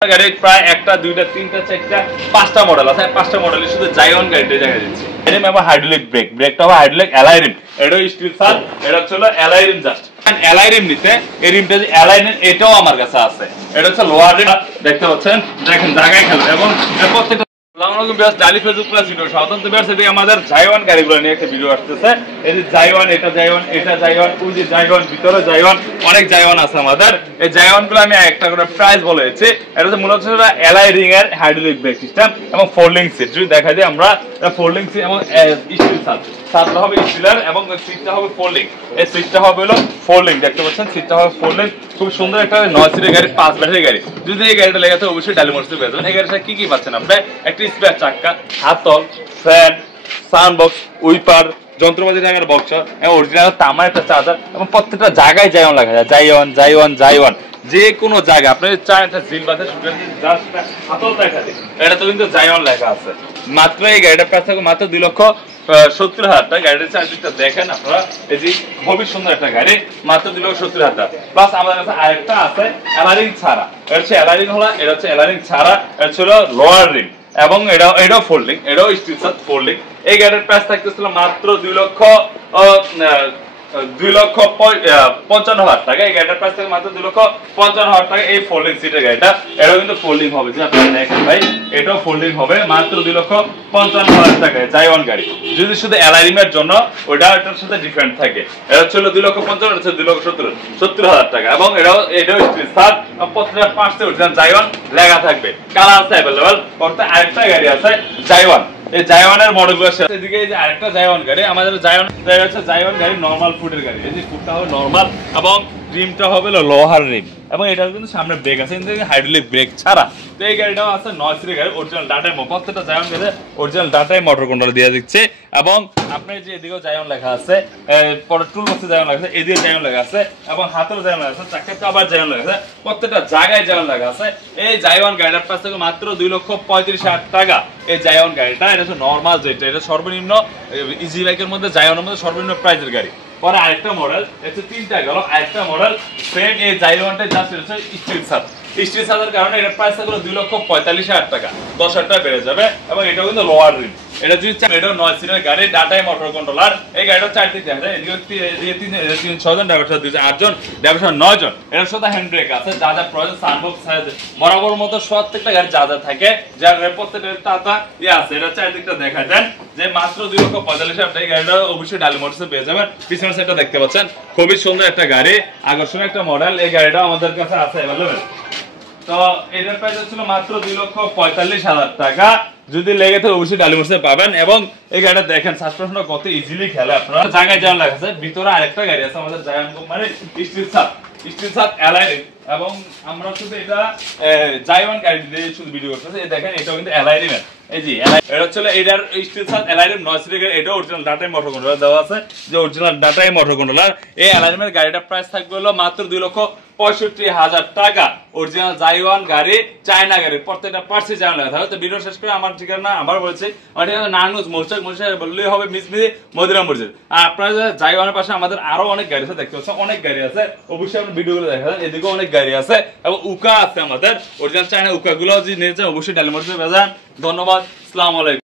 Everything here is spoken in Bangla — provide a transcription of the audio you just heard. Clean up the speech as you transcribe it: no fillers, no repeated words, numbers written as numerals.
গাড়ি প্রায় একটা দুইটা তিনটা চারটা পাঁচটা মডেল আছে, পাঁচটা মডেলের শুধু জায়ন গাড়িটা দেখা যাচ্ছে। এরকম আবার হাইড্রোলিক ব্রেকটা হবে হাইড্রোলিক অ্যালাই রিম, এটা স্টিল সার, এটা হচ্ছে অ্যালাই রিম। জাস্ট অ্যালাই রিম নিতে এই রিমটা যে অ্যালাই রিম এটাও আমার কাছে আছে, এটা হচ্ছে লোয়ার রিম দেখতে পাচ্ছেন, দেখেন জায়গায় খেলো এবং প্রত্যেকটা আমাদের জায়ওয়ান গাড়িগুলো নিয়ে একটা ভিডিও আসতেছে। এই যে জায়ওয়ান, এটা জায়ওয়ান, এটা জায়ওয়ান, ওই যে জায়ওয়ান, ভিতরে জায়ওয়ান, অনেক জায়ওয়ান আছে আমাদের। এই জায়ওয়ান গুলো আমি একটা করে প্রাইস বলেছি। এটা হচ্ছে মূলত এলআই রিং এর হাইড্রোলিক ব্রেক সিস্টেম এবং ফোল্ডিং সিট। যদি দেখা যায় আমরা ফোল্ডিং সিট এবং স্টিল সারটা হবে স্টিলার এবং সিটটা হবে ফোল্ডিং। এই সিটটা হবে হলো ফোল্ডিং, দেখতে পাচ্ছেন সিটটা হবে ফোল্ডিং। খুব সুন্দর একটা 9 সিটের গাড়ি, 5 ব্যাটারি গাড়ি। যদি এই গাড়িটা লেগে থাকে অবশ্যই ডালিমোটরসে পেয়ে যাবেন। এই গাড়িটা কি কি পাচ্ছেন আপনি? একটা স্পেয়ার চাক্কা, হাতল, ফ্যান, সাউন্ড বক্স, উইপার, যন্ত্রপাতি থাকার বক্স এবং অরিজিনাল তামার একটা চার্জার এবং প্রত্যেকটা জায়গায় জায়ওয়ান লেখা যায়, জায়ওয়ান জায়ওয়ান জায়ওয়ান। যে কোনো জায়গা আপনি চান একটা জিল বাদে হাতল দেখা যায়, এটা তো কিন্তু জায়ওয়ান লেখা আছে। মাত্র এই গাড়িটার প্রাইস থাকবে মাত্র 2,70,000 টাকা। গাড়িটার চার্জটা দেখেন আপনারা, এই যে খুবই সুন্দর একটা গাড়ি, মাত্র 2,70,000 টাকা। প্লাস আমাদের কাছে আরেকটা আছে এলারিং ছাড়া, এটা হচ্ছে এলারিং হলো, এটা হচ্ছে এলারিং ছাড়া, এটা ছিল লোয়ার রিং এবং এটাও ফোল্ডিং, এটাও স্টিল সাথে ফোল্ডিং। এই গাড়ির প্রাইস থাকতেছিল মাত্র 2,55,000 টাকা। এই গাড়িটার প্রাইস থাকে মাত্র 2,55,000 টাকা। এই ফোল্ডিং সিটের গাড়িটা, এটাও কিন্তু ফোল্ডিং হবে, যে আপনারা দেখেন ভাই, এটাও ফোল্ডিং হবে মাত্র 2,55,000 টাকা। জায়ওয়ান গাড়ি যদি শুধু অ্যালারিমের জন্য ওটা এটার সাথে ডিফারেন্ট থাকে, এটা ছিল 2,55,000, এটা ছিল 2,70,000 টাকা এবং এটাও স্টিল সার, প্রত্যেকটা পাঁচটা অরিজিনাল জায়ওয়ান লেখা থাকবে। কালার আছে অ্যাভেলেবল। অর্থাৎ আরেকটা গাড়ি আছে জায়ওয়ান, এই জায়ওয়ানের মডেলগুলো আছে। এদিকে এই যে আরেকটা জায়ওয়ান গাড়ি, আমাদের জায়ওয়ান হচ্ছে জায়ওয়ান গাড়ি নরমাল ফুটের গাড়ি। এই যে ফুটটা হবে নরমাল এবং রিমটা হবে লোহার রিম এবং এটার কিন্তু সামনে ব্রেক আছে, কিন্তু হাইড্রোলিক ব্রেক ছাড়া। তো এই গাড়িটাও আছে 9 সিটের গাড়ি, অরিজিনাল ডাটাই প্রত্যেকটা জায়ওয়ান গাড়ি অরিজিনাল ডাটাই মোটর কন্ট্রোল দিয়ে দিচ্ছে। এবং আপনার যে এদিকেও জায়ওয়ান লেখা আছে, পরে টুল বক্সে জায়ওয়ান লেখা আছে, এদিকে জায়ওয়ান লেখা আছে এবং হাতের জায়ওয়ান লেখা আছে, চাকাতে আবার জায়ওয়ান লেখা আছে, প্রত্যেকটা জায়গায় জায়ওয়ান লেখা আছে। এই জায়ওয়ান গাড়িটার প্রাইস থেকে মাত্র 2,35,000 টাকা। এই জায়ওয়ান গাড়িটা, এটা হচ্ছে নরমাল যেটা, এটা সর্বনিম্ন ইজি বাইকের মধ্যে জায়ওয়ানের মধ্যে সর্বনিম্ন প্রাইসের গাড়ি। পরে আরেকটা মডেল, এটা তিনটা গেল, আরেকটা মডেল সেম এই জায়ওয়ানটা জাস্ট হচ্ছে স্টিল সার। স্টিল সারের কারণে এটা প্রাইস থাকলো 2,45,000 টাকা, 10,000 টাকা বেড়ে যাবে এবং এটাও কিন্তু লোয়ার রিম। এটা যদি এটাও 9 সিটের গাড়ি, ডাটাই মোটর কন্ট্রোলার। এই গাড়িটা 4 দিকে আছে, এদিকে 6 জন, ড্রাইভার সাথে 8 জন, ড্রাইভার সাথে 9 জন। এটার সাথে হ্যান্ড ব্রেক আছে, যা যা প্রয়োজন সানবক্স বরাবর মতো প্রত্যেকটা গাড়ি যা যা থাকে, যার প্রত্যেকটা আছে। এটা 4 দিকটা দেখা দেন যে মাত্র 2,45,000 টাকা। গাড়িটা অবশ্যই ডালিমোটরসে পেয়ে যাবেন। পিছনের সাইডটা দেখতে পাচ্ছেন, খুবই সুন্দর একটা গাড়ি, আকর্ষণীয় একটা মডেল। এই গাড়িটা আমাদের কাছে আছে অ্যাভেলেবেল। তো এটার প্রাইস ছিল মাত্র 2,45,000 টাকা। যদি লেগে থাকে অবশ্যই ডালিমোটরসে পাবেন। এবং এই গাড়িটা দেখেন সাসপেনশনটা কত ইজিলি খেলে, আপনারা জায়গায় জায়গায় লেখা আছে। ভিতরে আরেকটা গাড়ি আছে আমাদের জায়ান্ট কোম্পানি স্টিল সাত অ্যালাই, এবং আমরা শুধু এটা জায়ওয়ান গাড়ি দিয়ে শুধু ভিডিও করতেছি। দেখেন এটাও কিন্তু অ্যালাই রিমের, এই যে এটা হচ্ছে এটার স্টিল সাত অ্যালাই রিম 9 সিটের গাড়ি। এটা অরিজিনাল ডাটাই মোটর কন্ট্রোলার দেওয়া আছে, যে অরিজিনাল ডাটাই মোটর কন্ট্রোলার। এই অ্যালাই রিমের গাড়িটার প্রাইস থাকবে হলো মাত্র 2,65,000 টাকা। অরিজিনাল জায়ওয়ান গাড়ি, চায়না গাড়ি, প্রত্যেকটা পার্টসে জায়ওয়ান লেখা থাকে। তো ভিডিও শেষ করে আমার ঠিকানা আবার বলছি, আমার ঠিকানা নারায়ণগঞ্জ মৌচাক বললেই হবে, মিসমিদি মদিনা মসজিদ। আর আপনারা জায়ওয়ানের পাশে আমাদের আরো অনেক গাড়ি আছে, দেখতে পাচ্ছেন অনেক গাড়ি আছে, অবশ্যই আপনার ভিডিওগুলো দেখা যায়। এদিকেও অনেক গাড়ি আছে এবং উকা আছে আমাদের অরিজিনাল চায়না উকা গুলো যদি নিয়ে যান অবশ্যই ডালিমোটরসে পেয়ে যান। ধন্যবাদ, আসসালামু আলাইকুম।